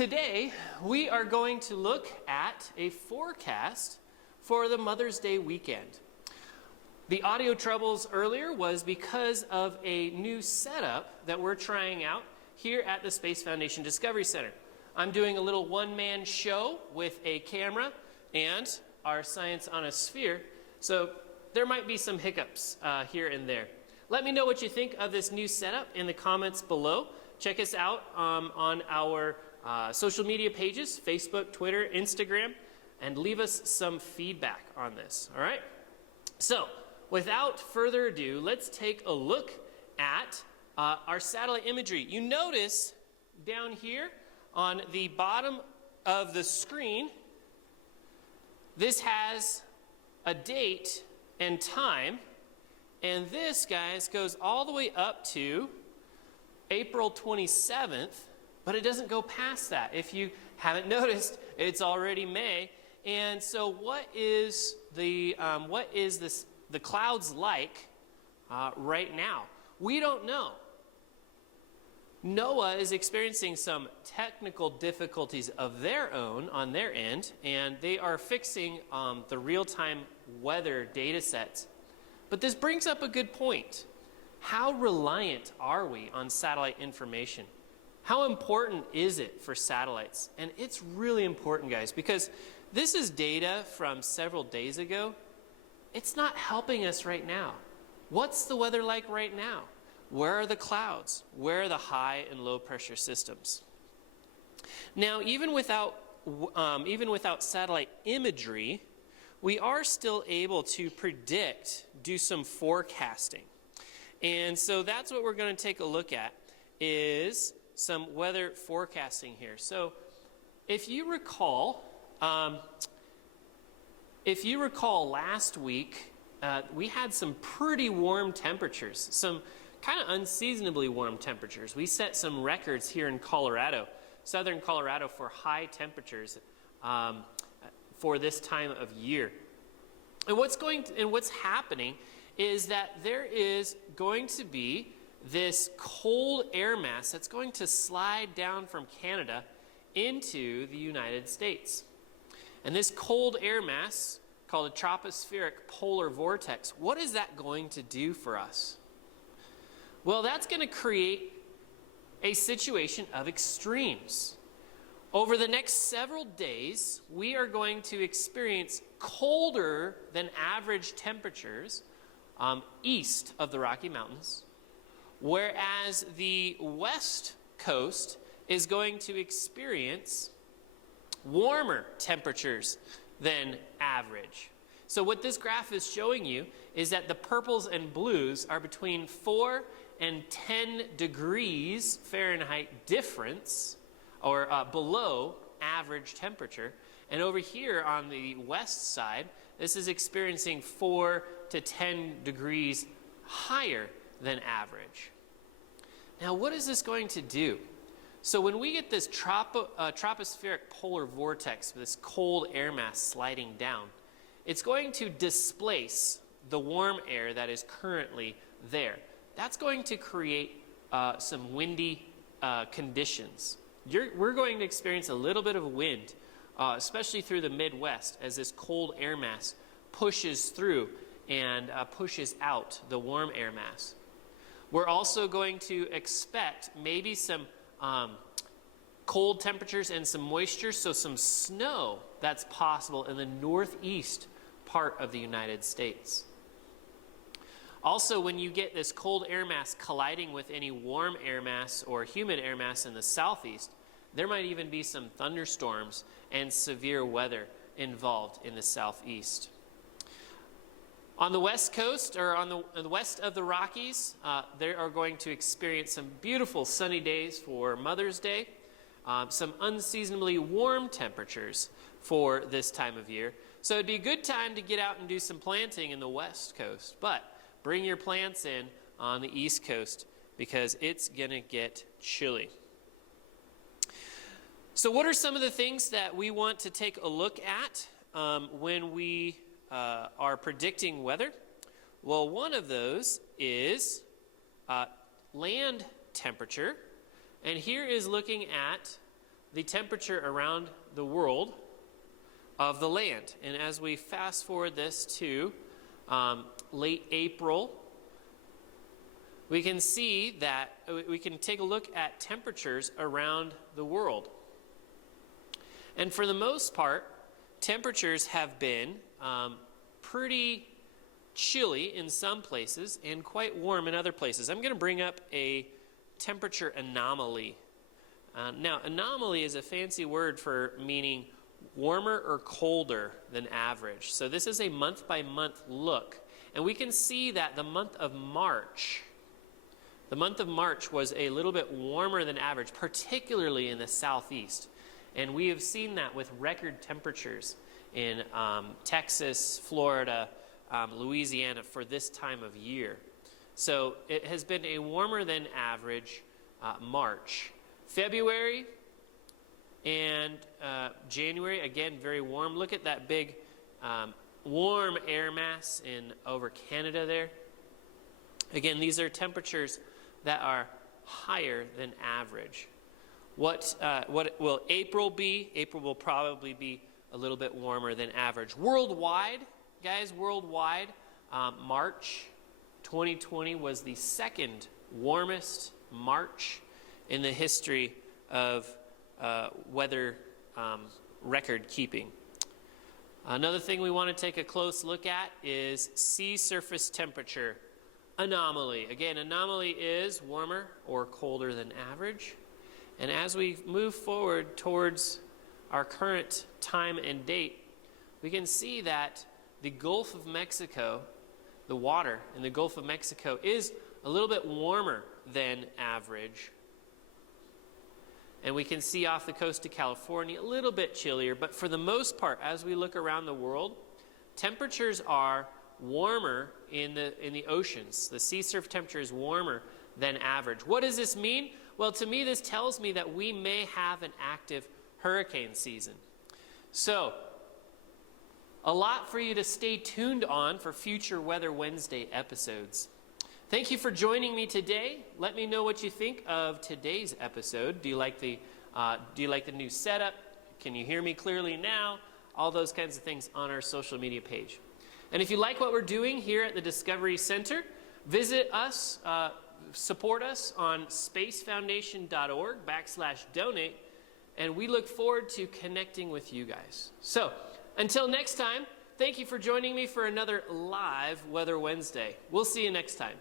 Today, we are going to look at a forecast for the Mother's Day weekend. The audio troubles earlier was because of a new setup that we're trying out here at the Space Foundation Discovery Center. I'm doing a little one-man show with a camera and our Science on a Sphere, so there might be some hiccups here and there. Let me know what you think of this new setup in the comments below. Check us out on our social media pages, Facebook, Twitter, Instagram, and leave us some feedback on this, all right? So, without further ado, let's take a look at our satellite imagery. You notice down here on the bottom of the screen, this has a date and time, and this, guys, goes all the way up to April 27th, but it doesn't go past that. If you haven't noticed, it's already May. And so what is the clouds like right now? We don't know. NOAA is experiencing some technical difficulties of their own on their end, and they are fixing the real-time weather data sets. But this brings up a good point. How reliant are we on satellite information? How important is it for satellites? And it's really important, guys, because this is data from several days ago. It's not helping us right now. What's the weather like right now? Where are the clouds? Where are the high and low pressure systems? Now, even without satellite imagery, we are still able to predict, do some forecasting. And so that's what we're going to take a look at, is some weather forecasting here. So if you recall last week, we had some pretty warm temperatures, some kind of unseasonably warm temperatures. We set some records here in Colorado, southern Colorado, for high temperatures for this time of year. And what's happening is that there is going to be this cold air mass that's going to slide down from Canada into the United States. And this cold air mass, called a tropospheric polar vortex, what is that going to do for us? Well, that's going to create a situation of extremes. Over the next several days, we are going to experience colder than average temperatures east of the Rocky Mountains, whereas the west coast is going to experience warmer temperatures than average. So what this graph is showing you is that the purples and blues are between 4 and 10 degrees Fahrenheit difference, or below average temperature. And over here on the west side, this is experiencing 4 to 10 degrees higher than average. Now, what is this going to do? So when we get this tropospheric polar vortex, this cold air mass sliding down, it's going to displace the warm air that is currently there. That's going to create some windy conditions. We're going to experience a little bit of wind, especially through the Midwest, as this cold air mass pushes through and pushes out the warm air mass. We're also going to expect maybe some cold temperatures and some moisture, so some snow that's possible in the northeast part of the United States. Also, when you get this cold air mass colliding with any warm air mass or humid air mass in the southeast, there might even be some thunderstorms and severe weather involved in the southeast. On the west coast, or on the west of the Rockies, they are going to experience some beautiful sunny days for Mother's Day, some unseasonably warm temperatures for this time of year. So it'd be a good time to get out and do some planting in the west coast, but bring your plants in on the east coast because it's gonna get chilly. So what are some of the things that we want to take a look at when we are predicting weather? Well, one of those is land temperature. And here is looking at the temperature around the world of the land. And as we fast forward this to late April, we can see that we can take a look at temperatures around the world. And for the most part, temperatures have been pretty chilly in some places and quite warm in other places. I'm going to bring up a temperature anomaly. Now, anomaly is a fancy word for meaning warmer or colder than average. So this is a month-by-month look. And we can see that the month of March was a little bit warmer than average, particularly in the southeast. And we have seen that with record temperatures in Texas, Florida, Louisiana for this time of year. So it has been a warmer than average March. February and January, again, very warm. Look at that big warm air mass over Canada there. Again, these are temperatures that are higher than average. What will April be? April will probably be a little bit warmer than average. Worldwide, guys, March 2020 was the second warmest March in the history of weather record keeping. Another thing we want to take a close look at is sea surface temperature anomaly. Again, anomaly is warmer or colder than average. And as we move forward towards our current time and date, we can see that the Gulf of Mexico, the water in the Gulf of Mexico is a little bit warmer than average. And we can see off the coast of California a little bit chillier, but for the most part, as we look around the world, temperatures are warmer in the oceans. The sea surface temperature is warmer than average. What does this mean? Well, to me, this tells me that we may have an active hurricane season. So, a lot for you to stay tuned on for future Weather Wednesday episodes. Thank you for joining me today. Let me know what you think of today's episode. Do you like the new setup? Can you hear me clearly now? All those kinds of things on our social media page. And if you like what we're doing here at the Discovery Center, visit us, support us on spacefoundation.org/donate, and we look forward to connecting with you guys. So, until next time, thank you for joining me for another live Weather Wednesday. We'll see you next time.